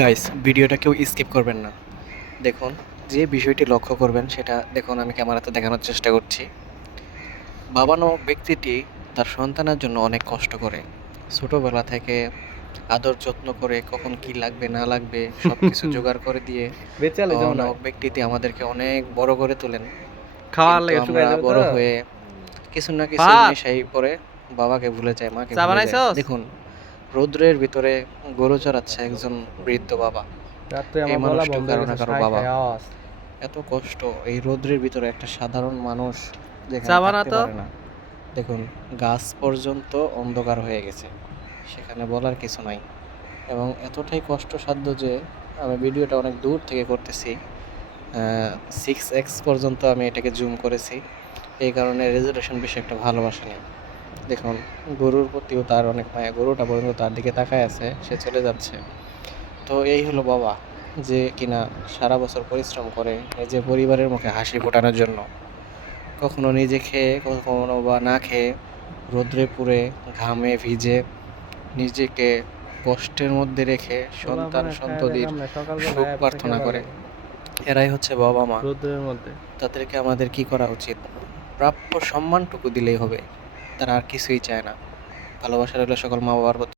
Guys, ভিডিওটা কেউ skip করবেন না। দেখুন, যে বিষয়টি লক্ষ্য করবেন সেটা দেখুন, আমি ক্যামেরাতে দেখানোর চেষ্টা করছি। বাবা নামক ব্যক্তিটি তার সন্তানের জন্য অনেক কষ্ট করে। ছোটবেলা থেকে আদর যত্ন করে কখন কি লাগবে না লাগবে সবকিছু জোগাড় করে দিয়ে বেচালে বাবা যেমন হয় নামক ব্যক্তিটি আমাদেরকে অনেক বড় করে তোলেন। খাওয়ার কিন্তু লাগে আমরা শুকাই যাবে তো। বড় হয়ে কিছু না কিছু ফাহাদ, নেশায় পড়ে বাবাকে ভুলে যায়, মাকে চা ভুলে যায়। বানাইছস? দেখুন, রৌদ্রের ভিতরে গরু চড়াচ্ছে একজন বৃদ্ধ বাবা। রাত্রে এই আমার গলা মানুষটিও বন্ধ হয়ে কারো না গেছে কারো সাই বাবা। খাই আওয়াজ। এত কষ্ট এই রৌদ্রের ভিতরে একটা সাধারণ মানুষ চা যেখানে বানা থাকতে তো। পারে না। দেখুন, গাছ পর্যন্ত অন্ধকার হয়ে গেছে, সেখানে বলার কিছু নাই। এবং এতটাই কষ্টসাধ্য যে আমি ভিডিওটা অনেক দূর থেকে করতেছি। 6x পর্যন্ত আমি এটাকে জুম করেছি, এই কারণে রেজুলেশন বেশি একটা ভালোবাসা নেই। দেখুন, গরুর প্রতিও তার অনেক মায়া, গরুটা পর্যন্ত তার দিকে তাকায় আছে, সে চলে যাচ্ছে। তো এই হলো বাবা, যে কিনা সারা বছর পরিশ্রম করে নিজের পরিবারের মুখে হাসি ফোটানোর জন্য। কখনো নিজে খেয়ে, কখনো বা না খেয়ে, রোদ্রে পুড়ে, ঘামে ভিজে, নিজেকে কষ্টের মধ্যে রেখে সন্তান পোলাপানে খায়া সন্ততির দেখাম না সুখ সকালবেলায় বসে প্রার্থনা খেলা করে। লাগে এরাই হচ্ছে বাবা মা। রোদ্রের মধ্যে। তাদেরকে আমাদের কি করা উচিত? প্রাপ্য সম্মানটুকু দিলেই হবে। তারা আর কিছুই চায় না। ভালোবাসা রইল সকল মা বাবার প্রতি।